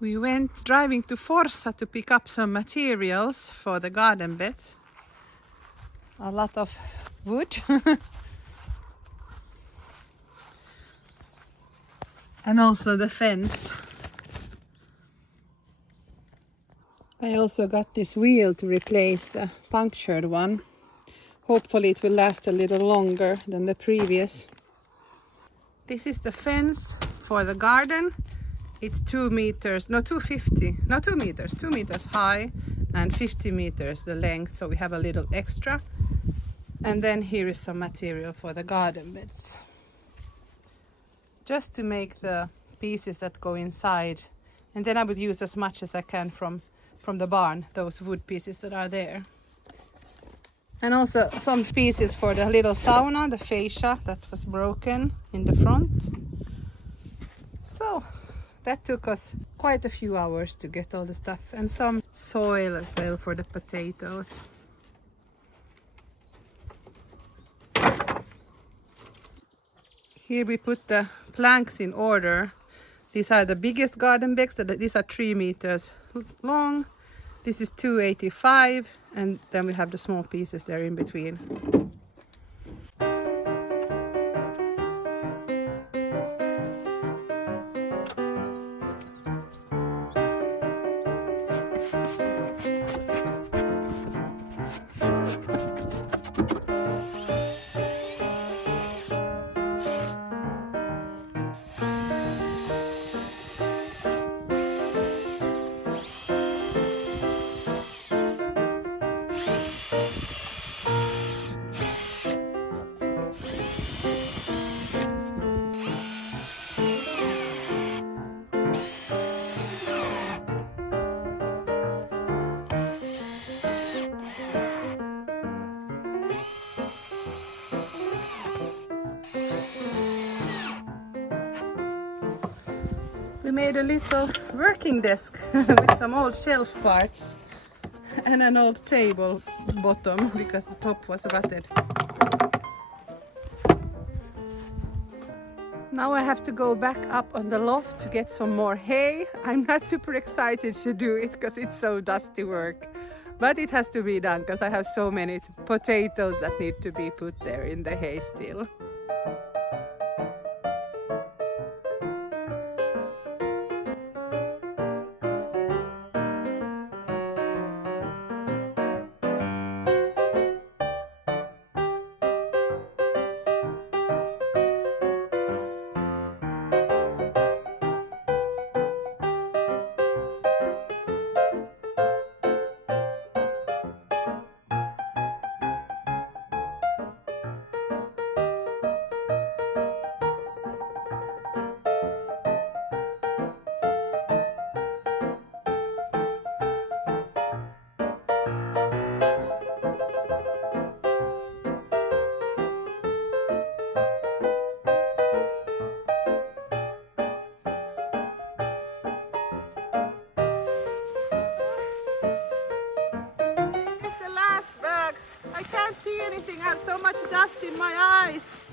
We went driving to Forsa to pick up some materials for the garden bed. A lot of wood. And also the fence. I also got this wheel to replace the punctured one. Hopefully it will last a little longer than the previous. This is the fence for the garden. It's 2 meters, no 250, no 2 meters, 2 meters high and 50 meters the length, so we have a little extra. And then here is some material for the garden beds. Just to make the pieces that go inside, and then I will use as much as I can from the barn, those wood pieces that are there. And also some pieces for the little sauna, the fascia that was broken in the front. So that took us quite a few hours to get all the stuff, and some soil as well for the potatoes. Here we put the planks in order. These are the biggest garden beds. These are 3 meters long. This is 285, and then we have the small pieces there in between. We made a little working desk with some old shelf parts and an old table bottom because the top was rotted. Now I have to go back up on the loft to get some more hay. I'm not super excited to do it because it's so dusty work, but it has to be done because I have so many potatoes that need to be put there in the hay still. I can't see anything, I have so much dust in my eyes.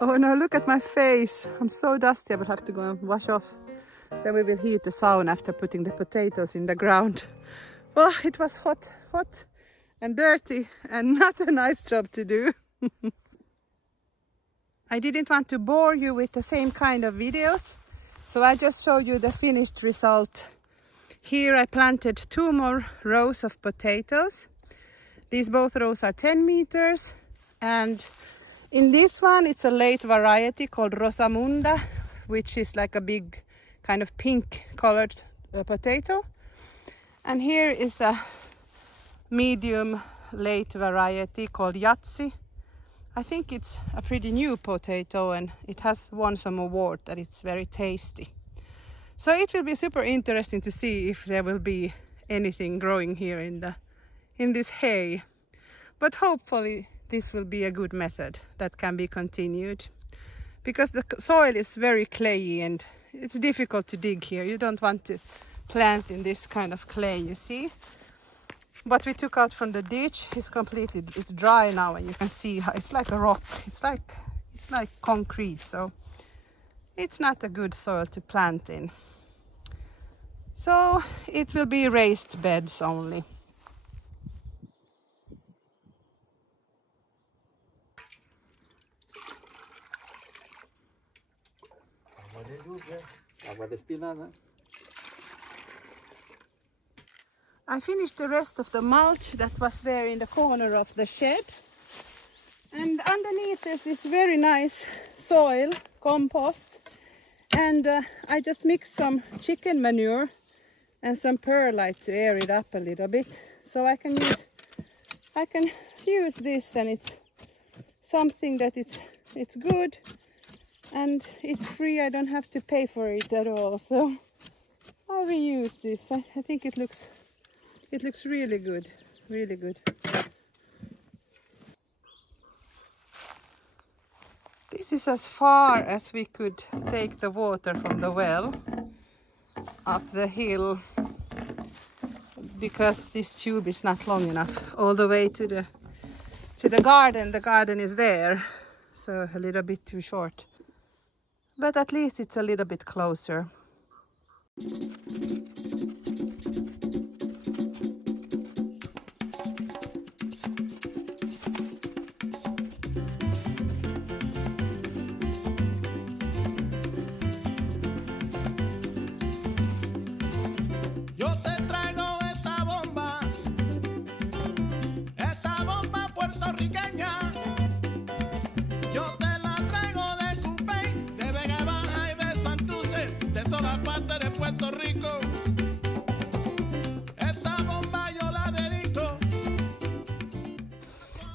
Oh no, look at my face. I'm so dusty, I will have to go and wash off. Then we will heat the sauna after putting the potatoes in the ground. Oh, it was hot and dirty and not a nice job to do. I didn't want to bore you with the same kind of videos, so I just show you the finished result. Here I planted 2 more rows of potatoes. These both rows are 10 meters, and in this one it's a late variety called Rosamunda, which is like a big kind of pink colored potato. And here is a medium late variety called Yatsi. I think it's a pretty new potato and it has won some award that it's very tasty. So it will be super interesting to see if there will be anything growing here in this hay. But hopefully this will be a good method that can be continued, because the soil is very clayey and it's difficult to dig here. You don't want to plant in this kind of clay, you see. What we took out from the ditch is it's dry now, and you can see how it's like a rock. It's It's like concrete, so it's not a good soil to plant in. So it will be raised beds only. I finished the rest of the mulch that was there in the corner of the shed. And underneath there's this very nice soil, compost. And I just mixed some chicken manure and some perlite to air it up a little bit. So I can use this, and it's something that it's good and it's free. I don't have to pay for it at all. So I'll reuse this. I think it looks really good, really good. This is as far as we could take the water from the well up the hill, because this tube is not long enough all the way to the garden. The garden is there, so a little bit too short. But at least it's a little bit closer.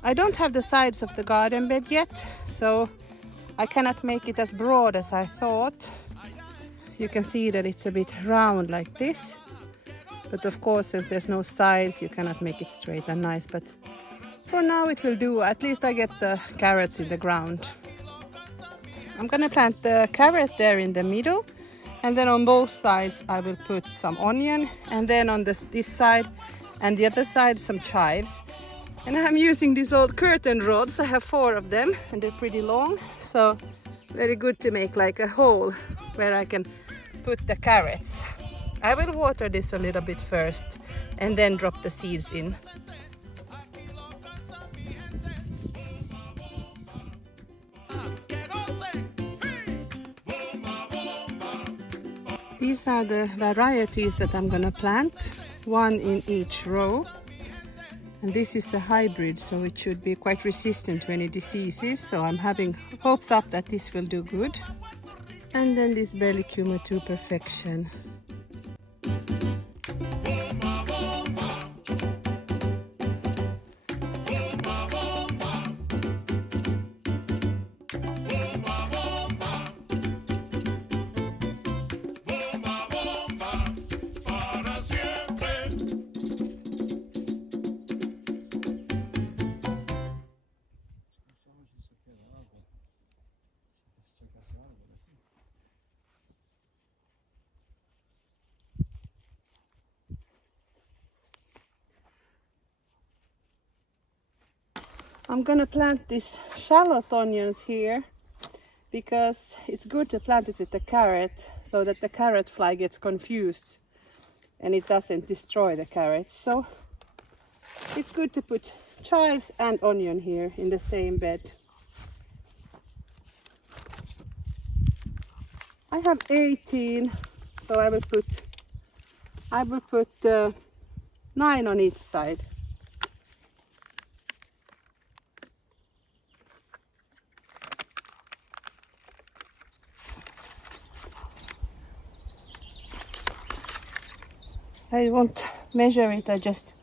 I don't have the sides of the garden bed yet, so I cannot make it as broad as I thought. You can see that it's a bit round like this, but of course, since there's no sides, you cannot make it straight and nice. But for now it will do. At least I get the carrots in the ground. I'm gonna plant the carrot there in the middle, and then on both sides I will put some onion, and then on this side and the other side some chives. And I'm using these old curtain rods. I have 4 of them and they're pretty long, so very good to make like a hole where I can put the carrots. I will water this a little bit first and then drop the seeds in. These are the varieties that I'm gonna plant, 1 in each row. And this is a hybrid, so it should be quite resistant to any diseases. So I'm having hopes up that this will do good. And then this Bellicuma to perfection. I'm gonna plant these shallot onions here because it's good to plant it with the carrot so that the carrot fly gets confused and it doesn't destroy the carrots. So it's good to put chives and onion here in the same bed. I have 18, so I will put 9 on each side. I won't measure it, I just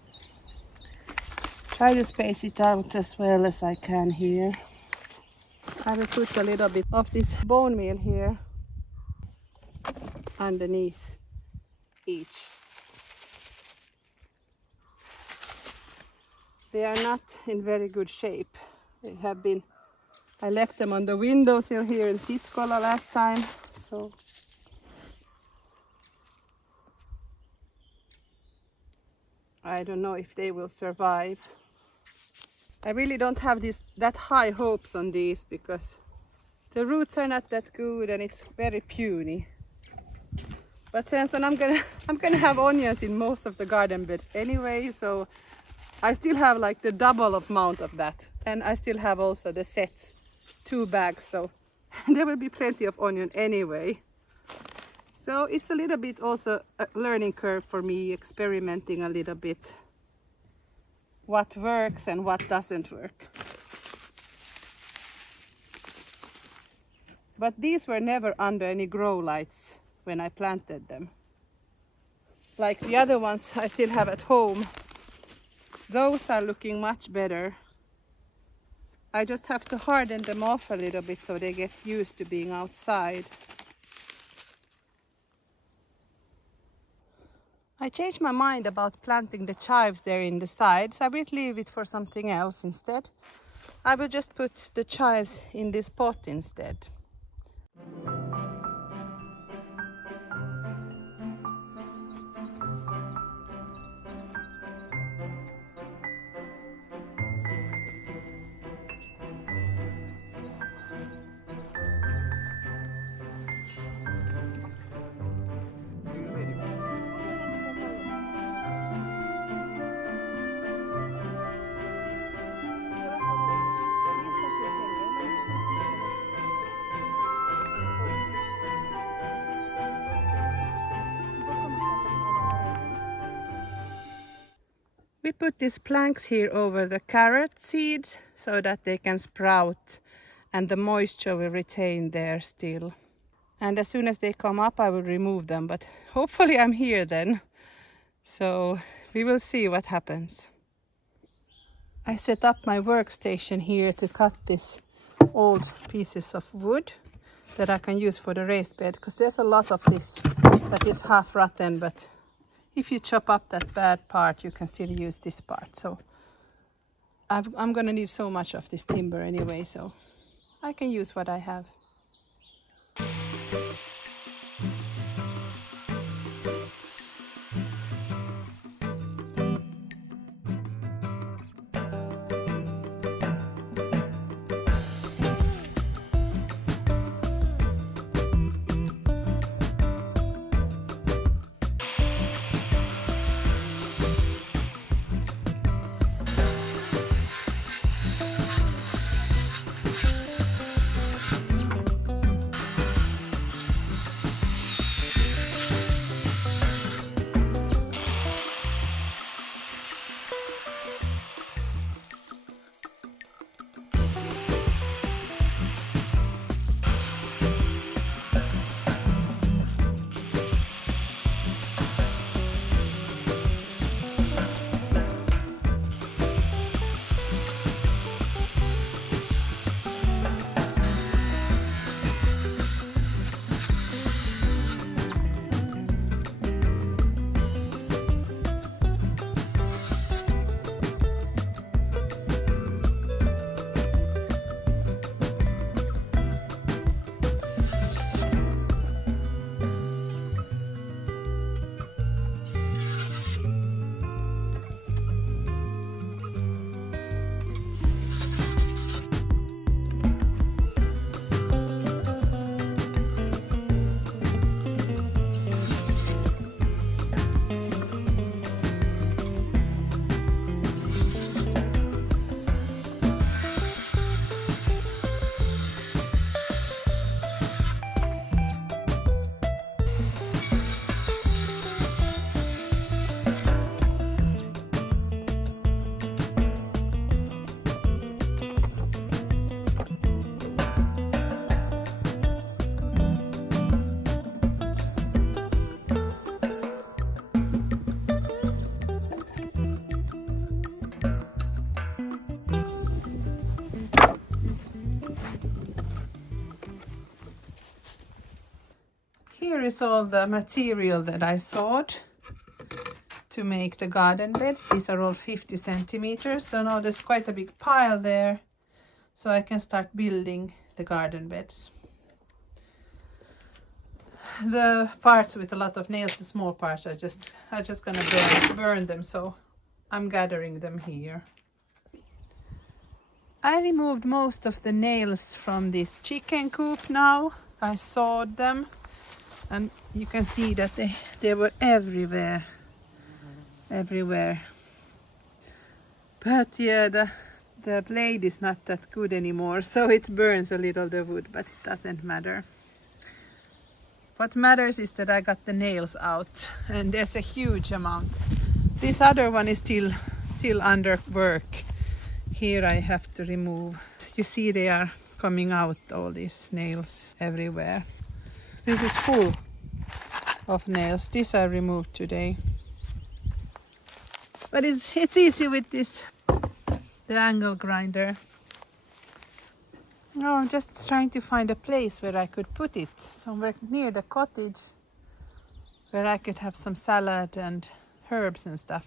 try to space it out as well as I can here. I will put a little bit of this bone meal here underneath each. They are not in very good shape. They have been, I left them on the windowsill here in Siskola last time, so I don't know if they will survive. I really don't have that high hopes on these because The roots are not that good and it's very puny. But since I'm gonna have onions in most of the garden beds anyway, so I still have like the double amount of that, and I still have also the sets, 2 bags, so there will be plenty of onion anyway. So it's a little bit also a learning curve for me, experimenting a little bit what works and what doesn't work. But these were never under any grow lights when I planted them. Like the other ones I still have at home. Those are looking much better. I just have to harden them off a little bit so they get used to being outside. I changed my mind about planting the chives there in the sides. I will leave it for something else instead. I will just put the chives in this pot instead. We put these planks here over the carrot seeds so that they can sprout and the moisture will retain there still. And as soon as they come up I will remove them, but hopefully I'm here then. So we will see what happens. I set up my workstation here to cut these old pieces of wood that I can use for the raised bed, because there's a lot of this that is half rotten, but if you chop up that bad part, you can still use this part. So I'm gonna need so much of this timber anyway, so I can use what I have. Here is all the material that I sawed to make the garden beds. These are all 50 centimeters, so now there's quite a big pile there, so I can start building the garden beds. The parts with a lot of nails, the small parts, I'm just gonna burn them, so I'm gathering them here. I removed most of the nails from this chicken coop now. I sawed them and you can see that they were everywhere. But yeah, the blade is not that good anymore, so it burns a little the wood, but it doesn't matter. What matters is that I got the nails out, and there's a huge amount. This other one is still under work. Here I have to remove. You see they are coming out, all these nails everywhere. This is full of nails. These I removed today. But it's easy with this, the angle grinder. No, I'm just trying to find a place where I could put it, somewhere near the cottage, where I could have some salad and herbs and stuff.